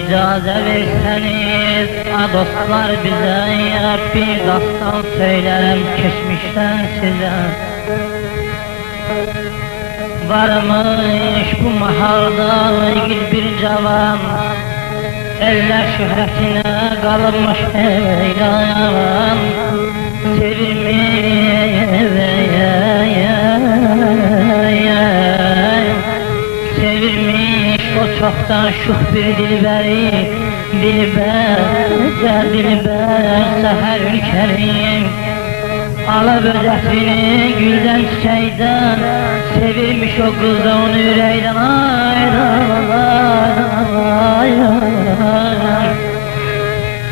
İcazə verseniz, dostlar bize bir dastan söylerim geçmişten size. Varmış bu mahalda bir cavan, eller şöhretine kalınmış heyran. Sevirmiş o çoktan şuh bir dilberi, dilber seher ülkerim. Ala böcekini gülden çiçeğden, sevirmiş o kız da onu yüreğden.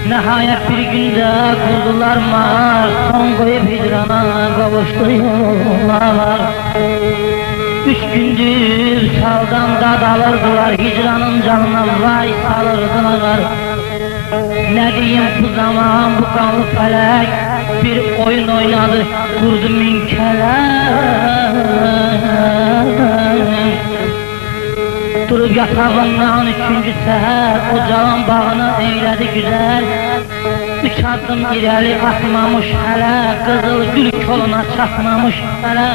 Nihayet bir günde kurdular mar, son koyup hicrana kavuştular. 3 gündür saldan dad alırdılar, hicranın canına vay salırdılar. Ne diyeyim bu zaman bu kanlı felek, bir oyun oynadı kurdu minkeler. Durup yatağından 3. seher, ocağın bağını eyledi güzel. 3 adım ileri atmamış hele, kızıl gül koluna çatmamış hele.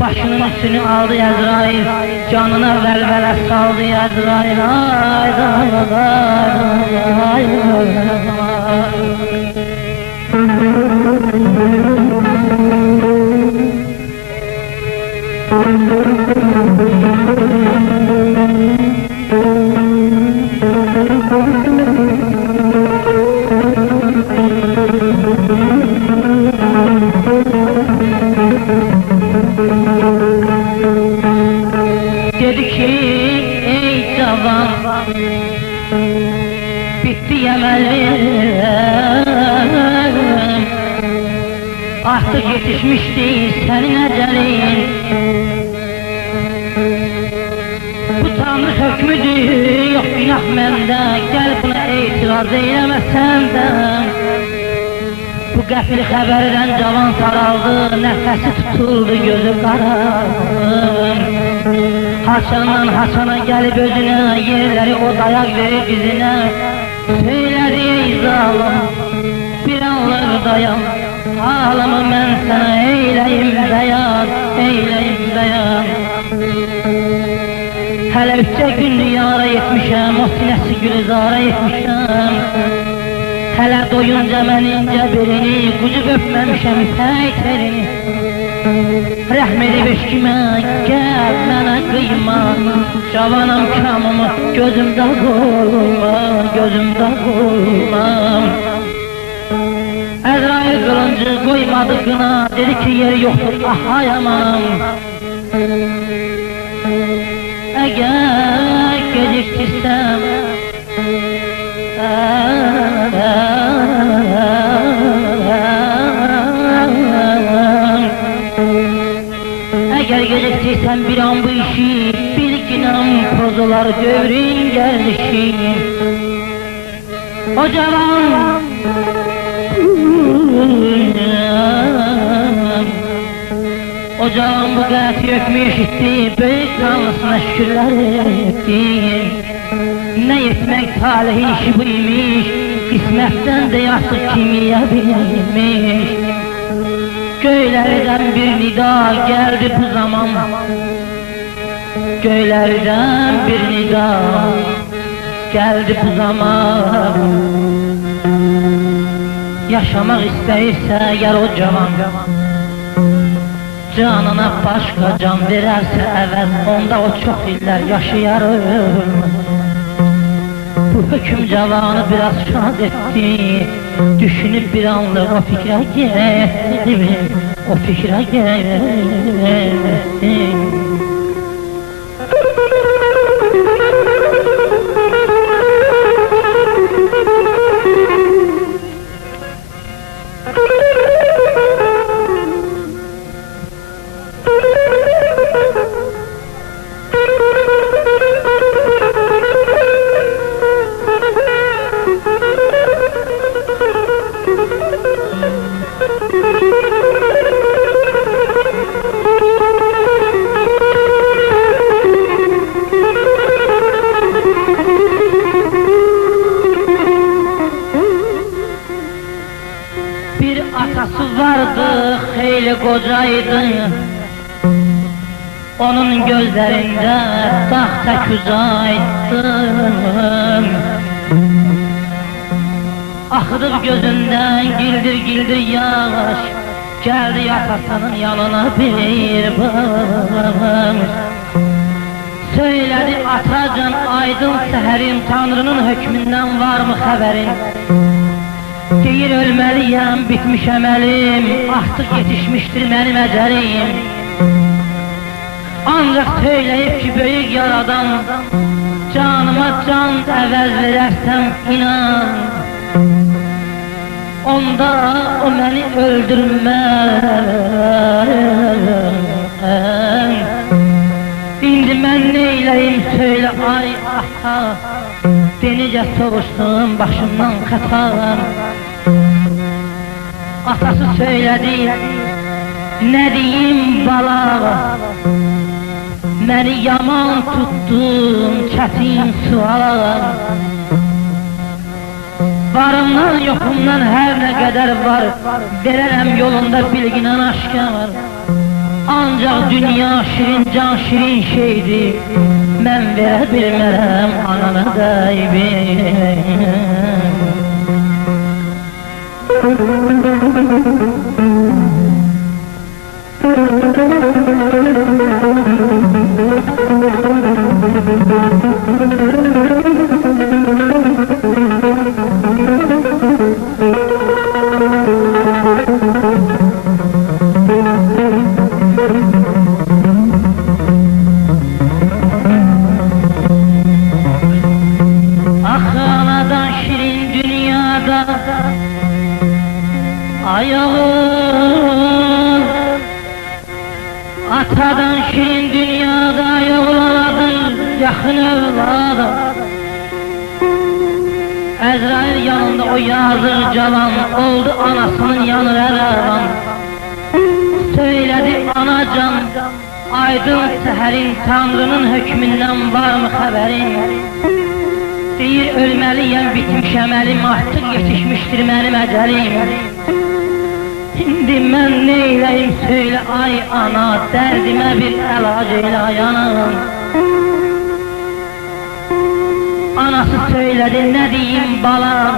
Başının üstünü aldı Əzrail, canına velvele saldı Əzrail. Dedi ki ey cavan, bitti yemelim, artık yetişmişti senin ecelin. Bu Tanrı hükmüdür, yok günah mende, gel buna itiraz eylemesen de. Bu qəfil xəbərdən cavan saraldı, nəfəsi tutuldu, gözü qaraldı. Haçandan haçana gəlib özünə, yerləri o dayak verir bizine. Söylədi ey zalım, bir anlıq dayan, halımı mən sənə eyləyim bəyan, eyləyim bəyan. Hələ 3 gündür yara yetmişəm, o sinəsi gülzara yetmişəm. Hələ doyunca mən incə birini, qucub öpməmişəm ipək terini. Rəhm edib eşkimə, gəl mənə qıyma, cavanam kamımı gözümdə qoyma, gözümdə qoyma. Əzrail qılıncı qoymadı qına, dedi ki yeri yoxdur, ahayamam. Əgər geciktirsəm, eğer geciktirsen bir an bu işi, bil ki nam pozular dövrün gelişi. O cavan bu qəti hökmü eşitti, böyük tanrısına şükürler etti. Ne etmek talihin işi buymuş, kısmetten de yazık kimiye bilmiş. Göylerden bir nida geldi bu zaman, göylerden bir nida geldi bu zaman. Yaşamak isteyirse eğer o cavan, canına başka can vererse evet, onda o çok iller yaşayar. Bu hüküm cavanı biraz şad etti. Düşünüp bir anlık o fikre geldi. O fikre geldi. Atası vardı, hayli kocaydı. Onun gözlerinde tahta küzaydı. Akıdı gözünden gildir gildir yaş. Geldi atasının yanına bir bakmış. Söyledi atacan aydın seherin, Tanrının hükmünden var mı haberin? Deyir ölmeliyim, bitmiş emelim, artık yetişmiştir benim ecelim. Ancak söyleyip ki büyük yaradan, canıma can əvəz verərsem inan. Onda o beni öldürmez. İndi ben neyleyim söyle ay ata. Denice soğuştum başımdan xəta. Atası söyledi, ne diyeyim bala. Beni yaman tuttun çetin suala. Varımdan yoxumdan her ne kadar var, verərəm yolunda bilginen aşkar. Ancak dünya şirin can şirin şeydi, ben verə bilmərəm anana daibim. Ayağım atadan şirin dünyada yolladın yakın evlada. Ezrail yanında o yazır cavan, oldu anasının yanı revan. Söyledi anacan aydın seherin, Tanrının hükmünden var mı haberin? Deyir ölmeliyim, bitmiş emelim, artık yetişmiştir benim ecelim. Şimdi ben neyleyim söyle ay ana, derdime bir elacıyla yanım. Anası söyledi, ne diyeyim bala.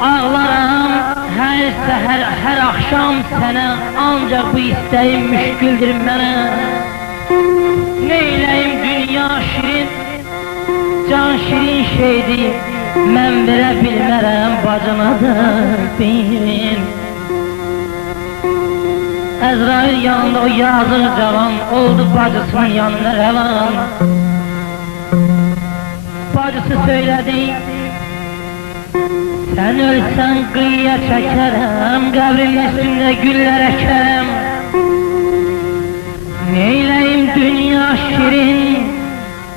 Ağlarım her seher, her akşam sana, ancak bu isteğim müşküldür bana. Neyleyim dünya şirin, can şirin şeydi, mən verə bilmərəm bacına da bilin. Ezrail yanında o yazır cavan, oldu bacısının yanına revan. Bacısı söyledi, sen ölsen kıyıya çekerem, kabrin üstünde güller ekerem. Neyleyim dünya şirin,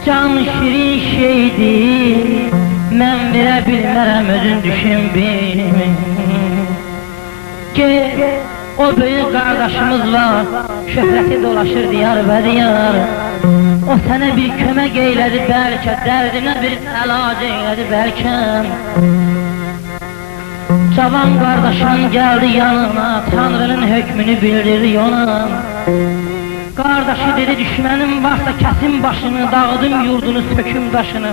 can şirin şeydi, mən verə bilmərəm özün düşün benim. Ki o büyük kardeşimiz var, şöhreti dolaşır diyar ve diyar. O sana bir kömək eylədi bəlkə, dərdinə bir əlac eylədi bəlkə. Cavan kardeşin geldi yanına, Tanrının hükmünü bildirdi ona. Kardeşi dedi, düşmənim varsa kesin başını, dağıdım yurdunu, söküm daşını.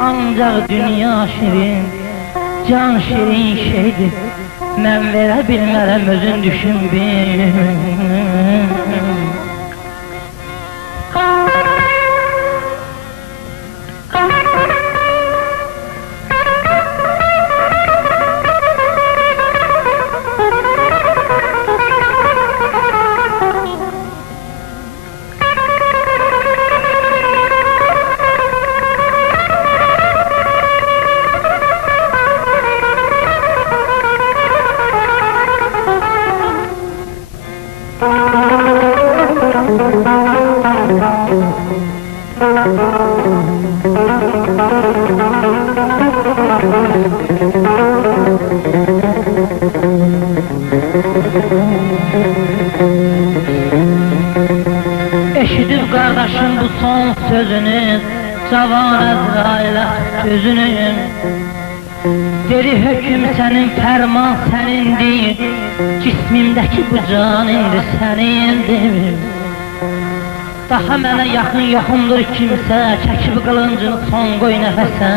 Ancak dünya şirin, can şirin şeydir, mən verə bilmərəm özün düşün benim. cavan Əzrailə sözünü. Dedi höküm sənin, fərman sənindir, cismimdəki bu can indi sənindir. Daha mənə yaxın yoxumdur kimsə, çəkib qılıncını son qoy nəfəsə.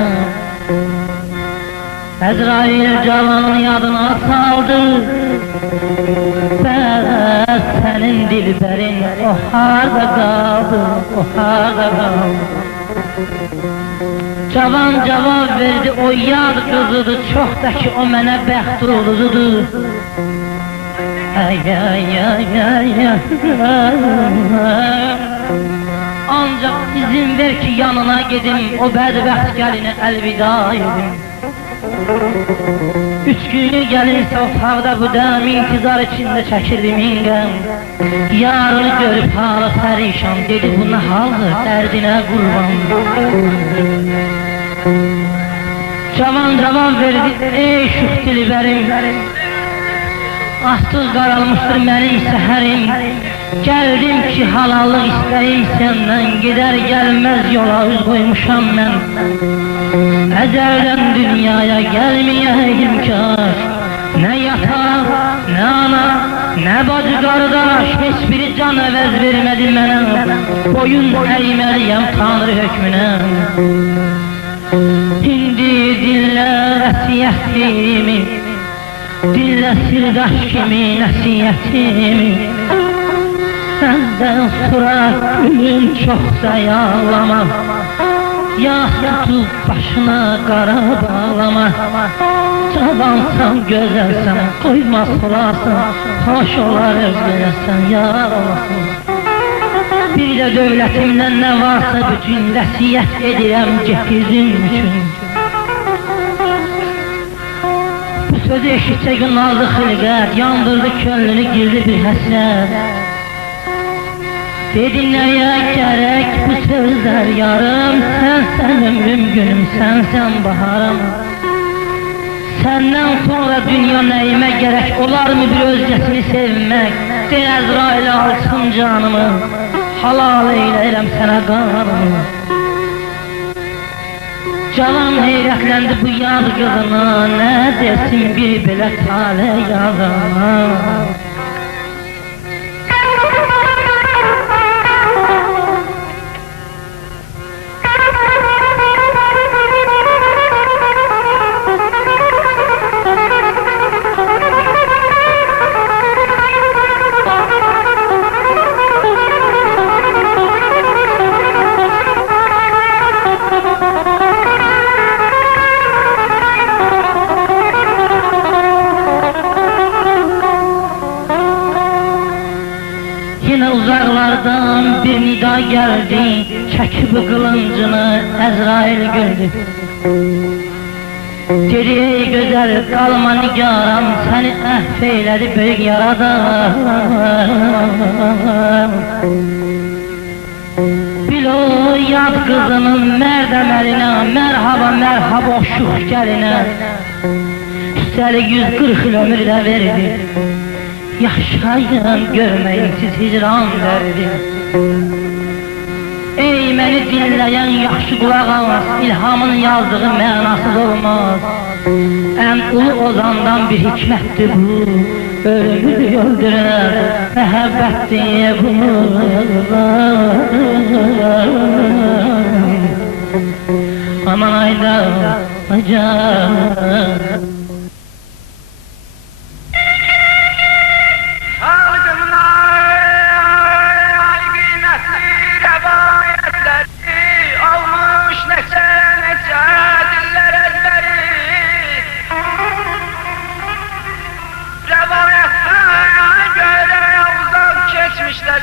Əzrail cavanın yadına saldı, bəs sənin dilbərin o harda qaldı, o harda qaldı. Cavan cavab verdi, o yad qızıdır, çox da ki o mənə bəxt uluzudur. Ancaq izin ver ki yanına gedim, o bədbəxt gəlinə əlvida edim. 3 günü gəlirsə otaqda bu dəm, intizar içində çəkirdim ingəm. Yarını görüb halı pərişan, dedi bu nə haldır, dərdinə qurban. Cavan cavab verdi, ey şux dilbərim, Artıq qaralmışdır mənim səhərim. Gəldim ki halallıq istəyim səndən, gedər gəlməz yola üz qoymuşam mən. Əzəldən dünyaya gəlməyəyim kaş, nə yataq, nə ana, nə bacı qardaş, heç biri can əvəz vermədi mənə. Boyun əyməliyəm Tanrı hökmünə. İndi dinlə vəsiyyətimi, dinlə sirdaş kimi nəsiyyətimi. Səndən sonra gülün çoxsa yağlama, yağ tutub başına qara bağlama. Cavansan, gözəlsən, qoyma solasın, xoş olar özgərəsən, yar olasın. Bir də dövlətimdən nə varsa bütün vəsiyyət edirəm cəhizin üçün. Bu sözü eşitcə günazlı xilqət, yandırdı könlünü, girdi bir həsrət. Dedi nəyə gərək bu sözlər yarım, sənsən ömrüm günüm, sənsən baharım. Səndən sonra dünya nəyimə gərək, olarmı bir özgəsini sevmək? De Əzrailə alsın canımı, halal eyləyirəm sənə qanımı. Cavan heyrətləndi bu yad qızına, nə desin bir belə talə yazana. Yine uzaklardan bir nida geldi, çekip kılıncını Əzrail gördü. Dedi ey güzel kalma nigaram, seni ehfeyledi büyük yaradan. Bil o yad kızının merdemeline, merhaba merhaba o şux geline. Üstelik 140 yıl ömür de verdi. Yaşayın görmeyin siz hicran derdi. Ey məni dinləyən yaxşı qulaq as, ilhamın yazdığı mənasız olmaz. Ən ulu ozandan bir hikmətdir bu, ölümü öldürər, məhəbbətdir bu. Aman ayda, acan.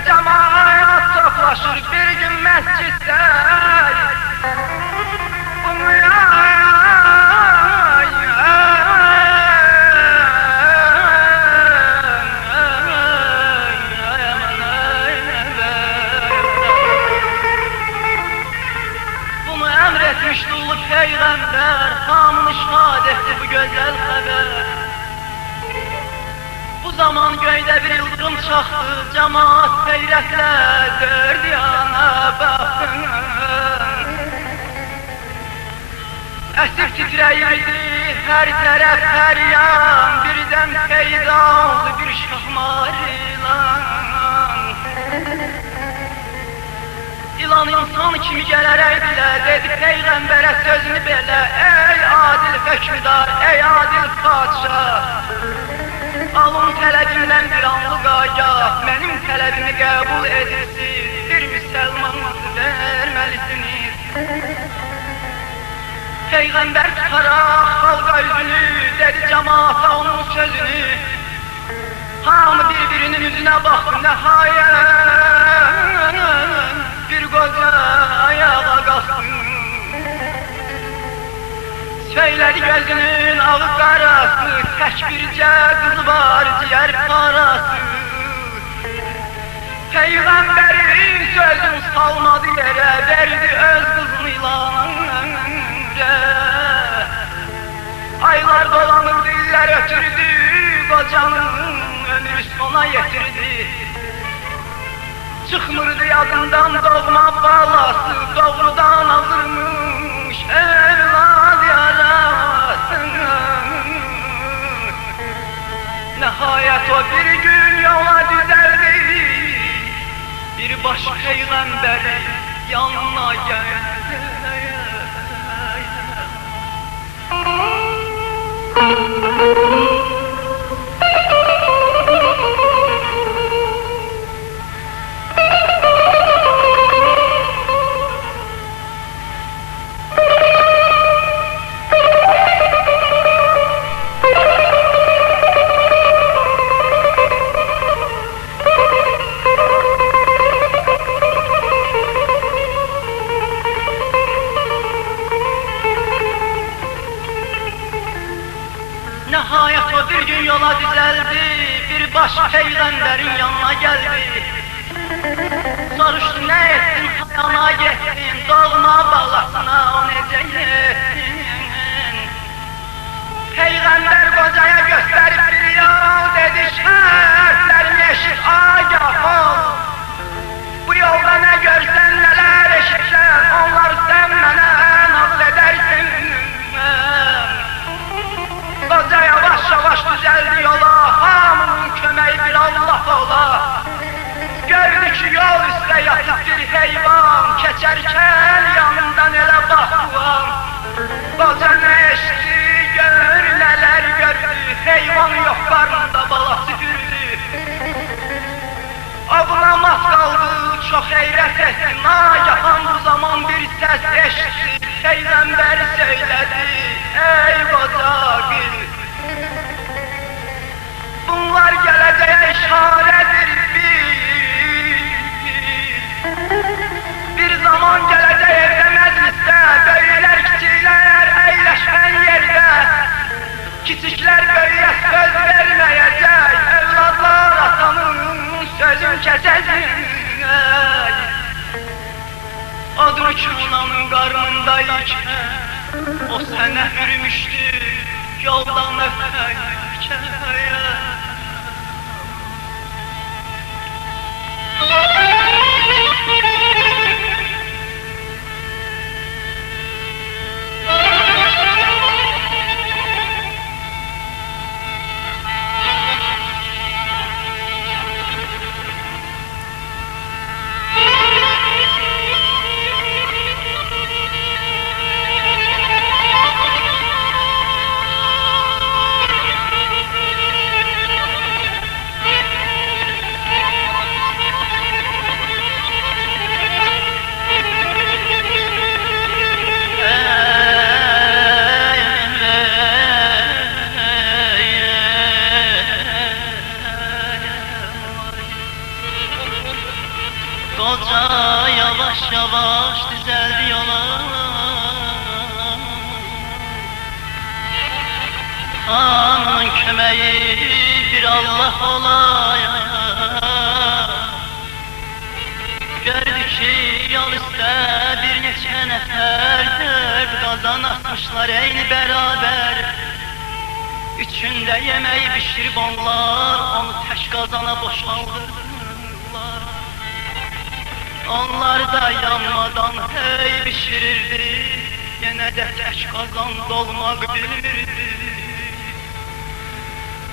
Cemaat toplaşır bir gün mescidde. Bunu emretmişti ulu peygamber, hamını şad etti bu güzel haber. Bu zaman göyde bir yıldırım çaktı, cemaat seyretle dört yana baktı. Esir titreyirdi her taraf her yan, birden peyda oldu bir şahmar ilan. İlan insan kimi gələrək bilə, dedi Peyğəmbərə sözünü belə: ey adil hökmdar, ey adil padişah, alın tələbimdən bir anlıq agah, mənim tələbimi qəbul edirsiniz, bir müsəlmanınızı verməlisiniz. Peyğəmbər tutaraq xalqa üzünü, dedi cemaata onun sözünü. Hamı bir-birinin üzünə baxdı, nəhayət bir qoca ayağa qalxdı. Söylədi gözünün ağı qarası, tək bircə qızı var ciyər parası. Peyğəmbərin sözünü salmadı yerə, verdi öz qızını ilanə. Aylar dolanırdı, iller ötürdü, qocanın ömrü sona yetirdi. Çıkmırdı yadından doğma balası, doğrudan alırmış evlad yarası. Nihayet o bir gün yola düzeldi, bir baş peygamberi yanına geldi. Nihayet o bir gün yola düzeldi, bir baş peygamberin yanına geldi. Soruştu ne ettin, hayana gittin, doğma balasına o nece ettin? Peygamber kocaya gösterip bir yol dedi, şerflerimi eşit agah ol. Bu yolda ne görsen neler eşitler, onları sen bana nakledersin. Qoca yavaş yavaş düzeldi yola, hamının kömeği bir Allah ola. Gördü ki yol üstə yatıp bir heyvan, keçerken yanından elə baxıvan. Qoca ne eşdi, gör neler gördü, heyvan yok qarnında balası hürdü. Ağlamaq qaldı, çox heyrət etdi, nagahan bu zaman bir səs eşdi. Peyğəmbər söylədi, ey qoca qız, bunlar gələcəyə işarədir bir zaman gələcək evdə məclisdə, böyüklər kiçiklər əyləşən yerdə, kiçiklər böyüyə söz verməyəcək, evladlar atanın sözün kəsəcək. Odur ki ananın qarnındayken, o sənə hürmüşdü yoldan öpərkən. Koca yavaş yavaş düzeldi yola. Anın kömeği bir Allah olaya. Gördü ki yol üstə bir neçə nəfər dörd qazan atmışlar eyni beraber. Üçündə yemeği pişirib onlar onu tək qazana boşaldırdılar. Onlar da yanmadan hey pişirirdi, Yenə də tək qazan dolmaq bilmirdi.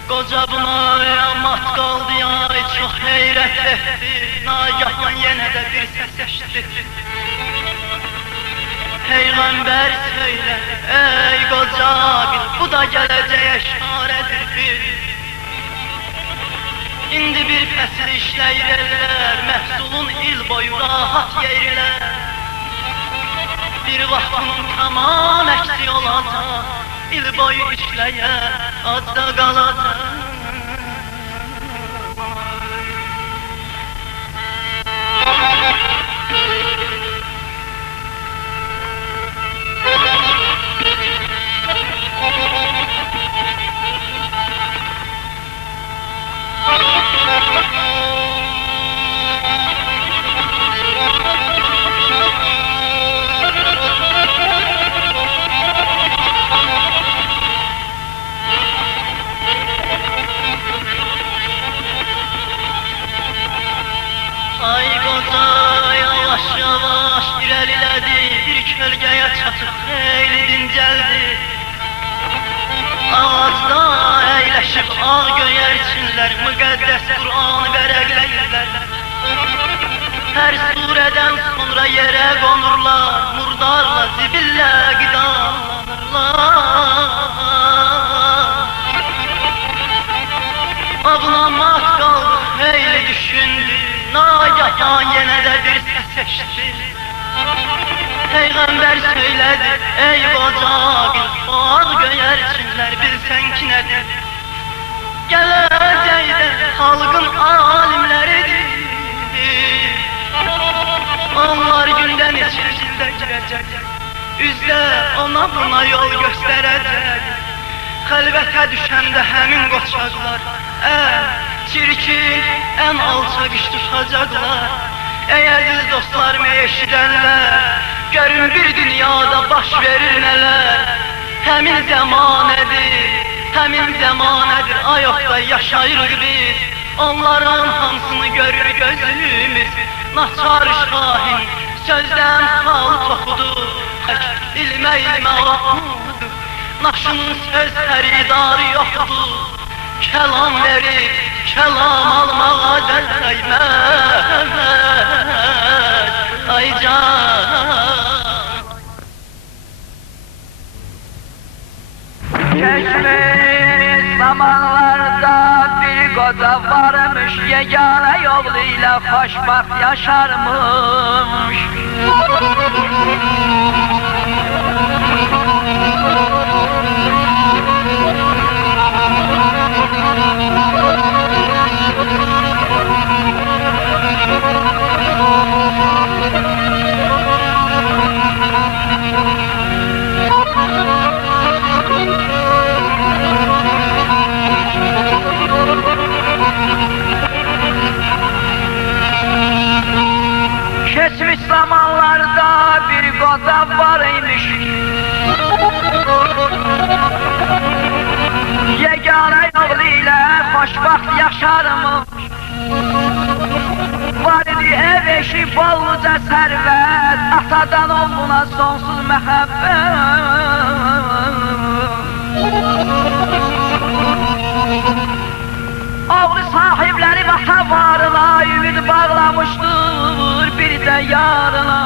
Qoca buna mat qaldı ay, çox heyrət etdi. Nagahan yenə də bir səs eşitdi. Peyğəmbər söylədi, ey qoca bil, bu da gələcəyə işarədir. İndi bir fəsil işləyirlər, məhsulun il boyu rahat yerlər. Bir vaxtının tamam əksi olacaq, il boyu işləyər, azda qalacaq. Kölgəyə çatıb xeyli dincəldi. Ağacda əyləşib ağ göyərçinlər müqəddəs Qur'anı vərəqləyirlər. Hər surədən sonra yerə qonurlar, murdarla, zibillə qidalanırlar. Ağlamaq qaldı, xeyli düşündü, nagahan yenə də bir səs eşitdi. Peyğəmbər söylədi, ey qoca bil, ağ göyərçinlər bilsən ki nədir? Gələcəkdə xalqın alimləridir. Onlar gündən içində girəcək, üzdə ona buna yol göstərəcək. Xəlvətə düşəndə həmin qoçaqlar, çirkin, ən alçaq iş tutacaqlar. Ey əziz dostlarım, eşidənlər, görün bir dünyada baş verir nələr. Həmin zəmanədir, ayaqda yaşayırıq biz. Onların hamısını görür gözümüz. Naçar şahin sözdən xal toxudu, ilmə oxudu. Naşının söz xəridarı yoxdur, kəlam verib, kəlam almağa dəyməz. Ay can Keçmiş zamanlarda bir qoca varmış, yeganə yolu ilə xoşbaxt yaşarmış. Geçmiş zamanlarda bir qoca var imiş, yeganə yolu ilə xoşbaxt yaşarmış. Var idi ev eşi bolluca sərvət, atadan oğluna sonsuz məhəbbət. Oğlu sahibləri vata varına ümid bağlamışdır bir də yarına.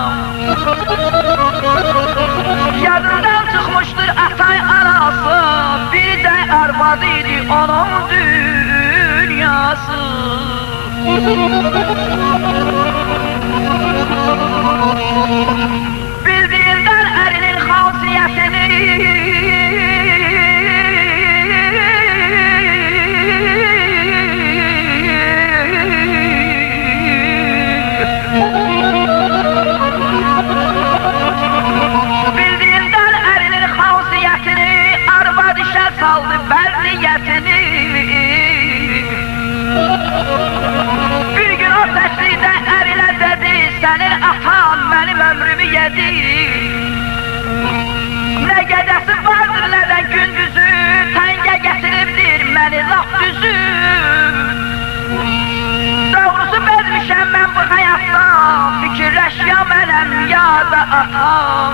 Yadından çıxmışdır atay anası, bir də arvadı idi onun dünyası. Bildiğinden erinin xasiyyətini, saldı bərniyyətini. Bir gün o təşrikdə ərinə dedi, sənin atan mənim ömrümü yedi. Nə qədəsi vardır nədən gündüzü, təngə gətiribdir məni laf düzü. Doğrusu bezmişəm mən bu həyatda, fikirləşya mənəm ya da atam.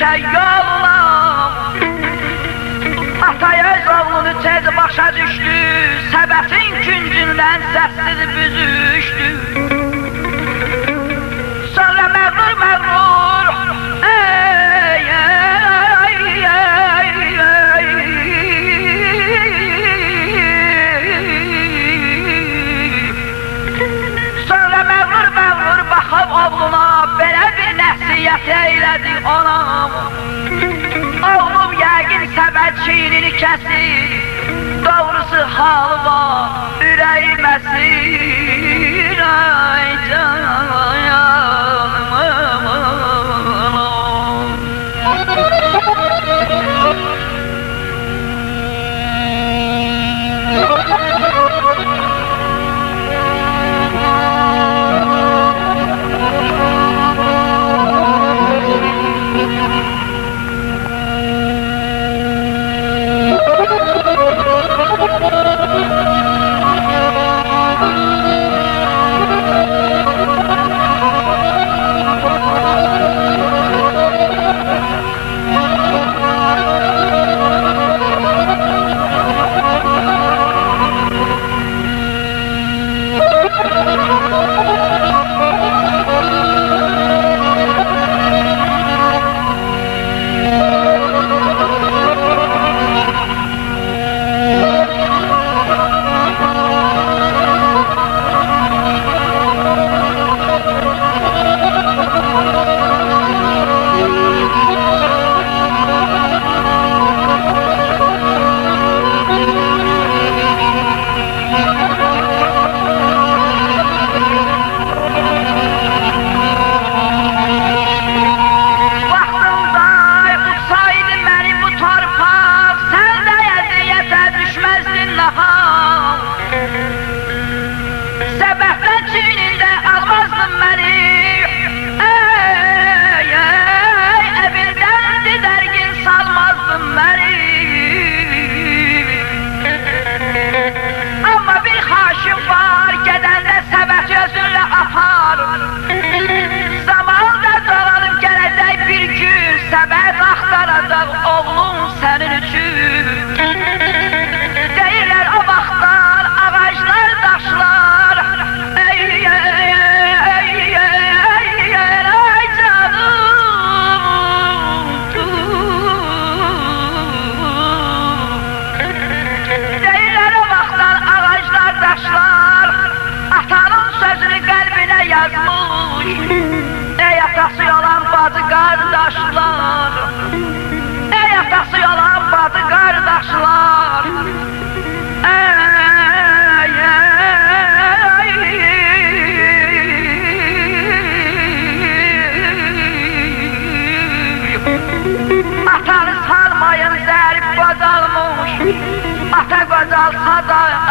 düşər yoluna. Atay öz oğlunu tez başa düşdü, səbətin küncündən səssiz büzüşdü. Sonra məğrur, sonra məğrur baxıb oğluna belə bir nəsiyyət eylədi anam. Oğlum yəqin səbət çiynini kəsir, doğrusu halı var, ürəyim əsir, ay canım.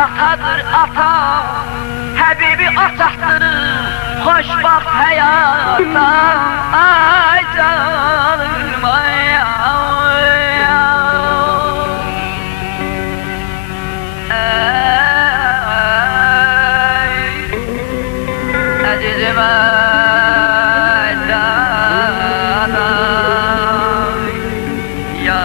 Atadır ata, Həbibi ataxtırır, xoşbaxt həyata. Ay canım, ay əzizim ay canım, ya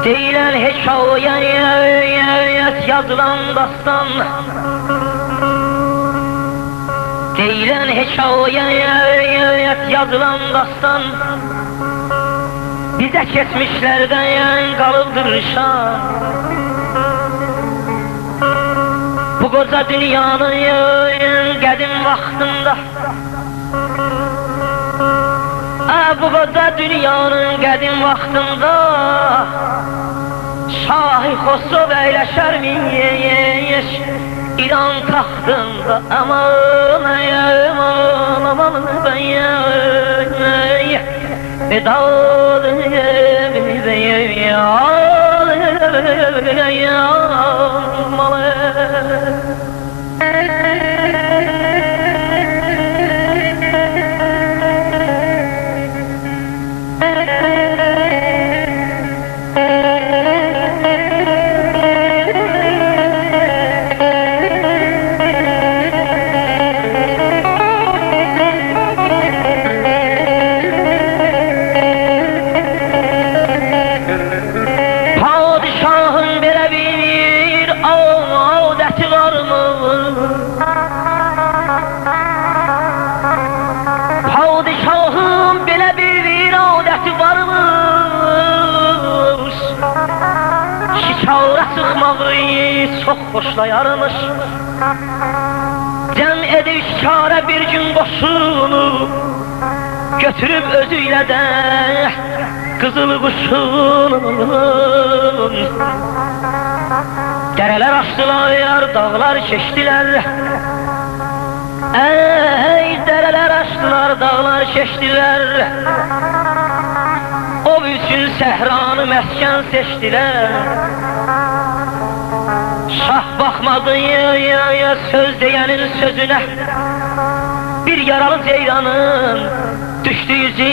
Deyilən hekayət yazılan dastan, deyilən hekayət yazılan dastan, bizə keçmişlərdən qalıbdır şan. Bu qoca dünyanın vaxtında bu kadar dünyanın qədim vaxtında Şah-ı Xosrov əyləşərmiş İran taxtında aman aman aman Çox xoşlayarmış Cəm edib şara bir gün qoşunu Götürüb özüylə də Qızıl quşun Dərələr açdılar, dağlar keçdilər Ey dərələr açdılar, dağlar keçdilər O üçün səhranı məskən seçdilər Şah baxmadı ya söz deyənin sözünə Bir yaralı ceyranın düşdü yüzünə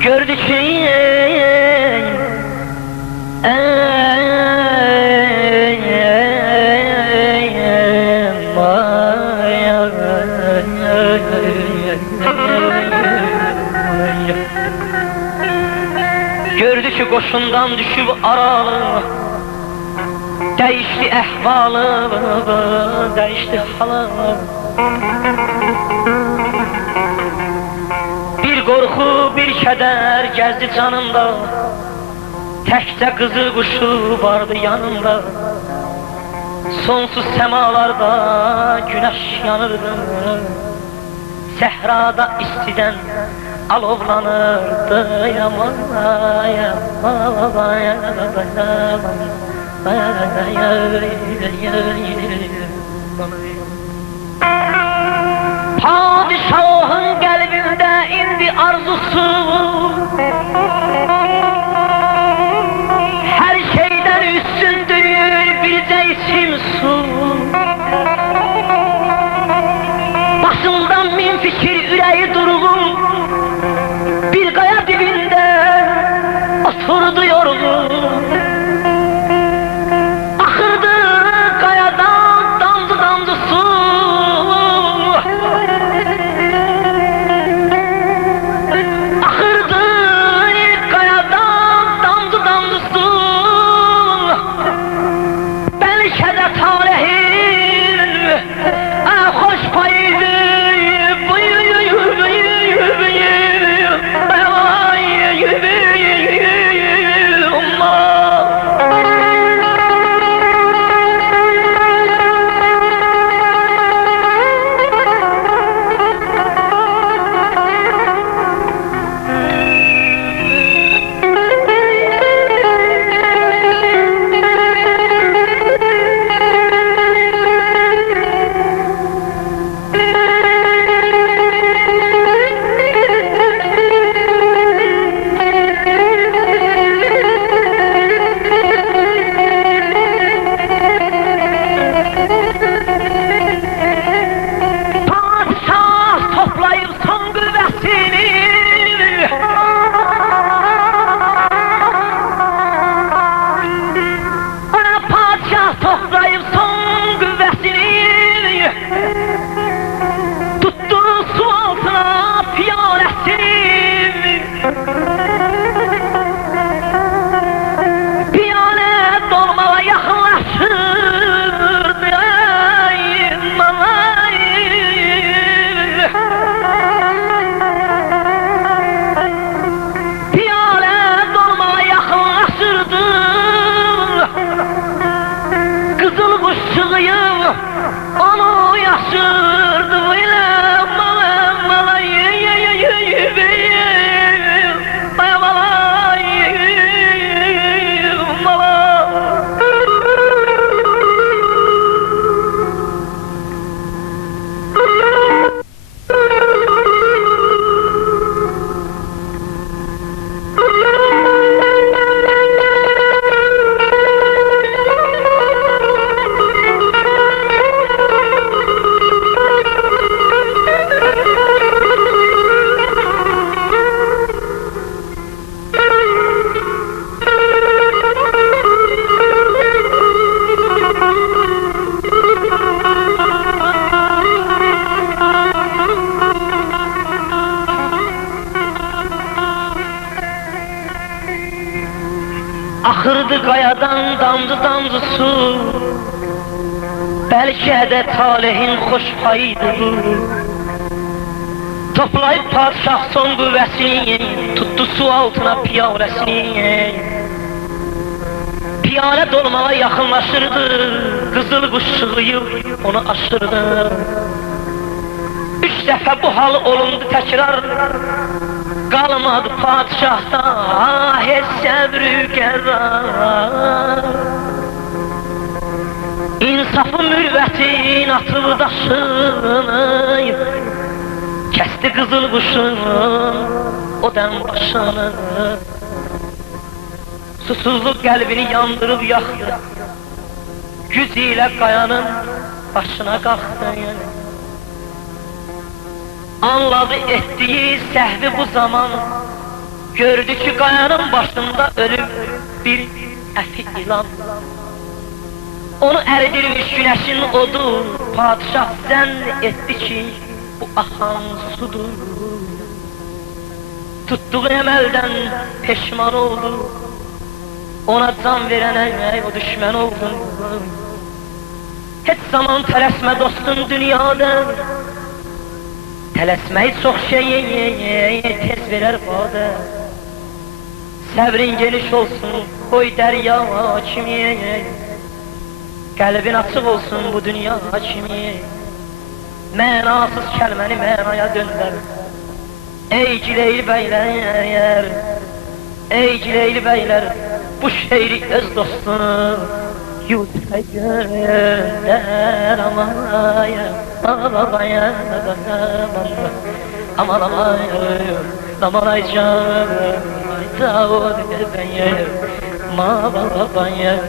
Gördü ki Gördü ki qoşundan düşüb aralı Dəyişdi əhvalı, dəyişdi halı Bir qorxu, bir kədər gəzdi canımda Təkcə qızıl quşu vardı yanımda Sonsuz səmalarda günəş yanırdı Səhrada istidən alovlanırdı yaman Padişahın qəlbində indi arzusu Hər şeydən üstündür bircə içim su Başından min fikir ürəyi durğun Bir qaya dibində oturdu yorğun Axırdı qayadan damcı damcı su Axırdı qayadan damcı damcı su Bəlkə də talihim xoş payıydı qayadan damcı damcı su, bəlkə də talehin xoş payıdır bu. Toplayıb padşah son qüvvəsini, tutdu su altına piyaləsini. Piyalə dolmağa yaxınlaşırdı, qızıl quş çığıyıb onu aşırdı. 3 dəfə bu hal olundu təkrar, qalmadı padşahda heç səbri qərar. İnsafı mürvətin atıb daşını, kəsdi qızıl quşun o dəm başını. Susuzluq qəlbini yandırıb yaxdı, güc ilə qayanın başına qalxdı. Anladı etdiyi səhvi bu zaman, gördü ki qayanın başında ölüb bir əfi ilan. Onu əridirmiş günəşin odu, padşah zənn etdi ki bu axan sudur. Tutduğu əməldən peşman oldu, ona can verənə o düşmən oldu. Heç zaman tələsmə dostum dünyada, tələsməyi çox şey tez verər badə. Səbrin geniş olsun, qoy dərya kimi, qəlbin açıq olsun bu dünya kimi. Mənasız kəlməni mənaya döndər. Ey Gileyli bəylər, ey Gileyli bəylər, bu şeiri öz dostuna Yusuf'a gönder. Aman aman aman aman ay canım, ay Davud ben yer, ma baba yer.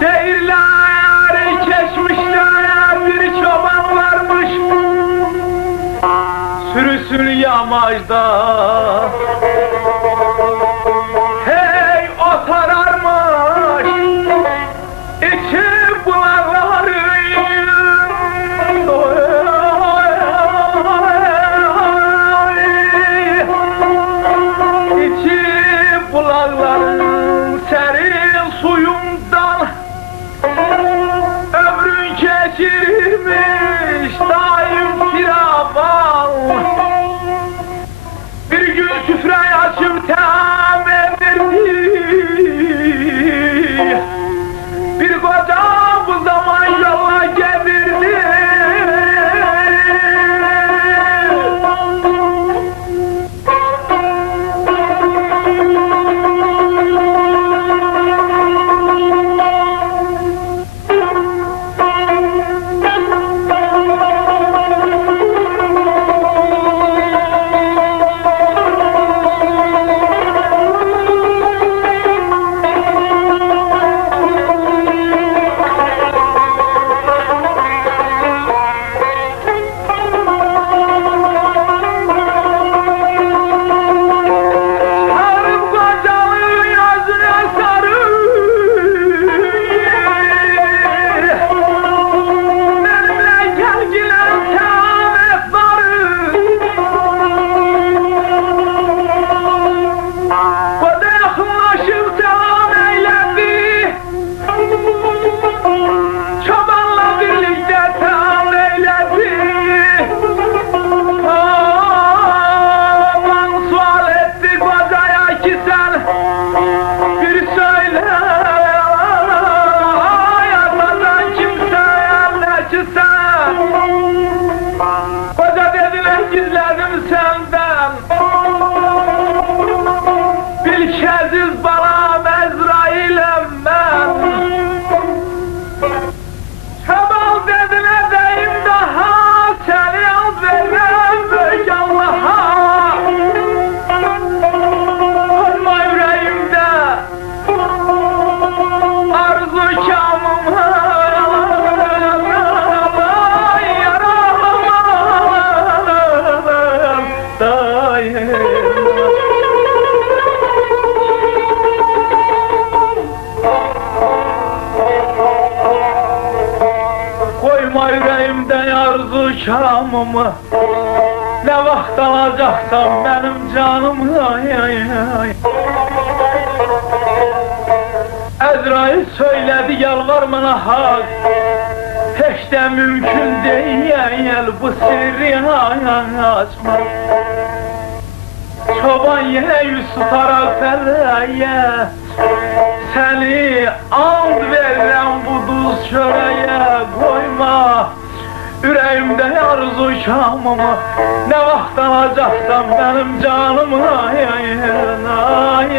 Değirler keçmişler, bir çoban varmış, sürüsünü yamacda. Hey o sararmış, içi bulanları, içi bulanların serin suyundan şamımı, ne vaxt alacaqsan benim canımı, ay ay ay. Əzrail söylədi, yalvarmana haq, heç də mümkün deyil bu sirri açmaq. Çoban yenə yüz tutaraq fərrəyə, səni and verirəm bu duz çörəyə, qoyma ürəyimdə arzu şamımı, nə vaxt alacaqsan mənim canımı, ay ay ay ay.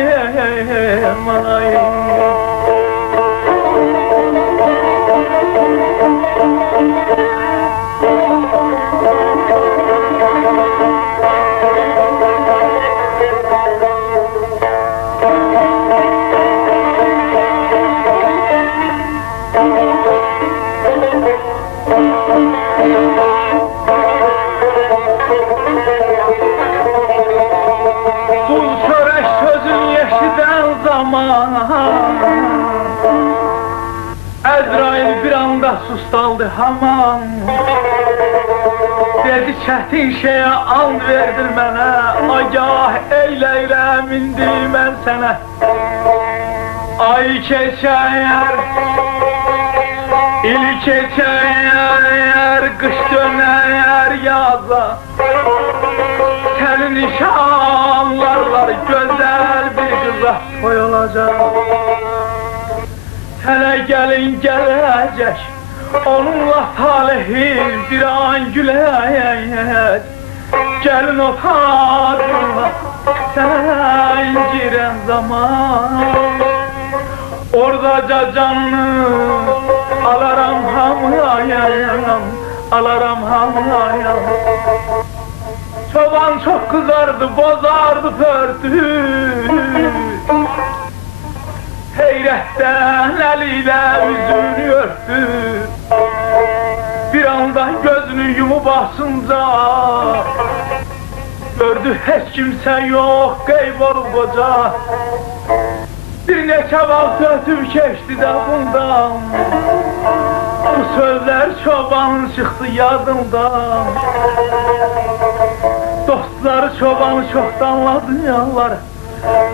Əzrail bir anda sustaldı haman, dedi çətin şeyə and verdir mənə, agah eyləyirəm indi mən sənə. Ay keçər, il keçər, qış dönər yaza, sənin nişanlarlar gözəl bir qıza toy olacaq. Sənə gəlin gələcək, onunla talihi bir an güləyək. Gəlin otağına, sənə incirən zaman, oradaca canını alaram hamıyam, alaram hamıyam. Çoban çok kızardı, bozardı pörtü, heyrətdən əliyle üzünü örtdü. Bir anda gözünü yumup açınca, gördü heç kimsə yox, qeyb olub qoca. Bir neçə vaxt ötüb keçdi də bundan, bu sözler çobanın çıxdı yadımdan. Dostları çobanı çox danladılar,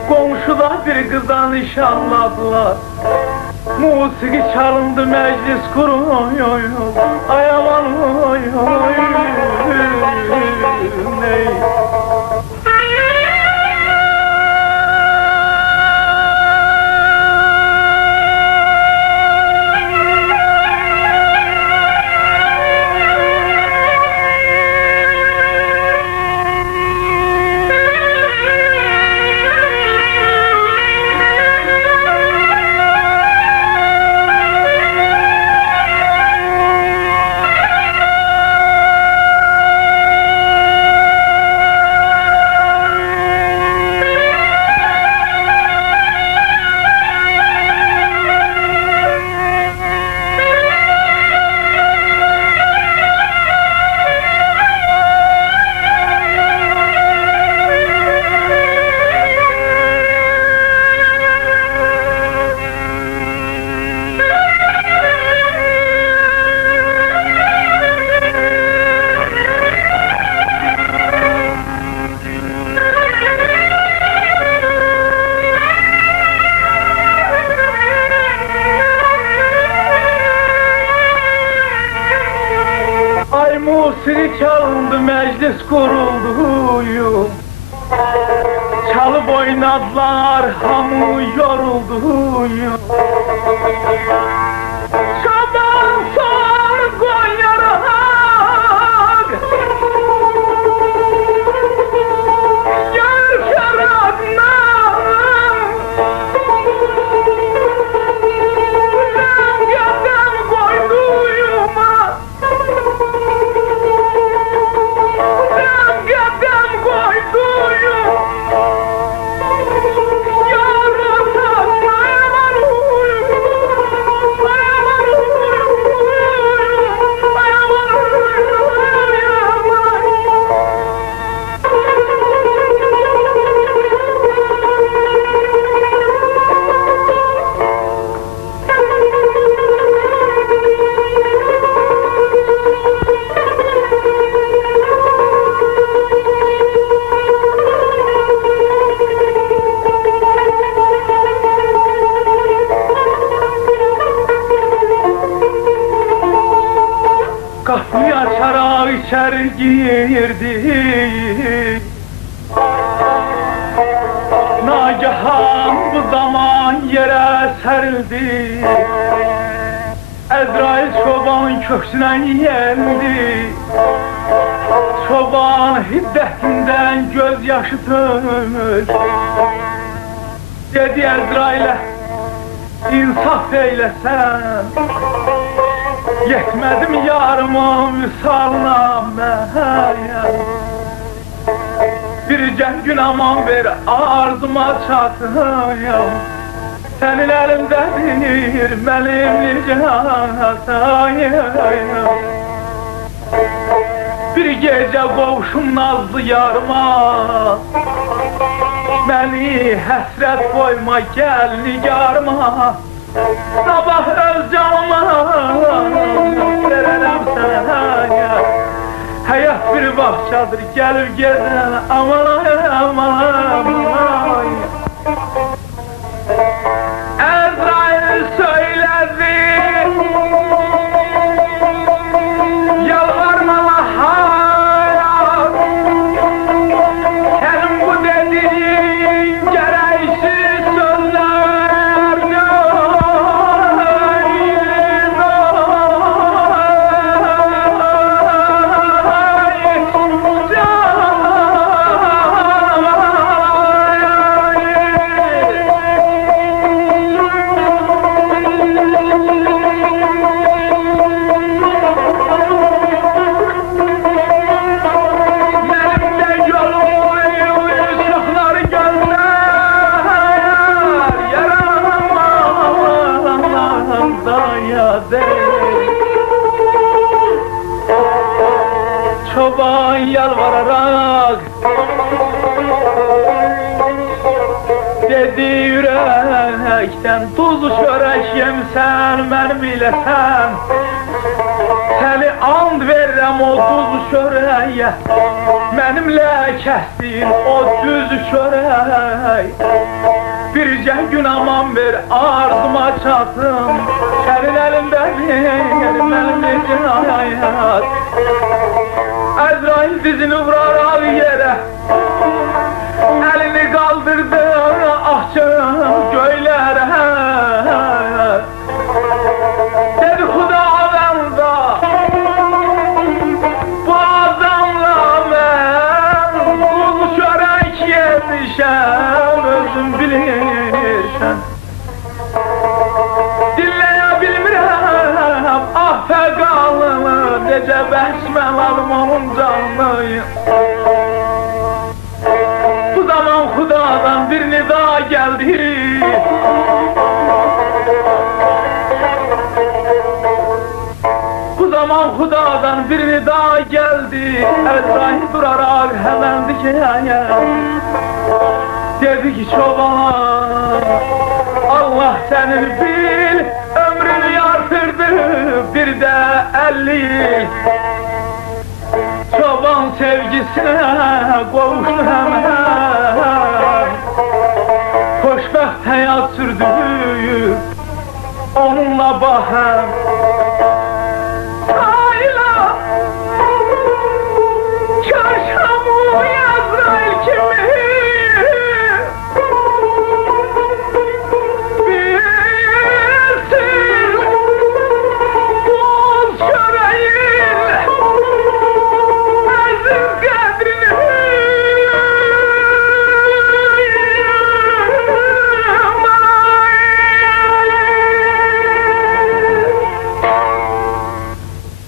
qonşuda bir qızdan nişanladılar. Musiqi çalındı, məclis quruydu, ay aman oy oy ney. Musiqi çalındı, məclis quruldu, çalıb oynadılar, hamı yoruldu. Çoban sor Konya'rak, gör şərabına, qəddəm qoyduyuma. Yar durarak içeri girdi. Nagahan bu zaman yere serildi. Əzrail çobanın köksüne geldi. Çoban hiddetinden gözyaşı tökmüş. Dedi Əzrail'e, insaf eylesen. Yetmedim yarımın misalına mən. Biricə gün aman ver arzuma çatayım. Senin elindedir benim nicatayım. Bir gece qovuşum nazlı yarıma. Beni həsrət koyma gel nigarıma. Sabah öz canıma verərəm sənə. Həyat bir bahçadır gelip gedən aman aman aman. Əzrail söyledi, yalvarma hayat. Senin bu dediğin gereksiz sözler. Çoban yalvararak dedi yürekten, tuzlu çörek yemsen benim ile sen. Seni and veririm o tuzlu çöreğe, benimle kestin o düz çörek. Biricə gün aman ver arzuma çatım. Senin elindedir benim nicayat. Əzrail dizini vurarak yere, elini kaldırdı ahçım göylere. Dedi Xudavəndə, bu adamla mən qul çörək yemişəm, özün bilirsən. Dinləyə bilmirəm ah fəqalını, necə bəsməl alım onun canını. Bu zaman Xudadan bir nida geldi. Bu zaman Xudadan bir nida geldi. Əzrail durarak hemen dikeye dedi ki çobana, Allah senin bil ömrünü artırdı bir de 50 yıl. Çoban sevgisine kavuştu hemen, xoşbəxt həyat sürdü onunla bahem.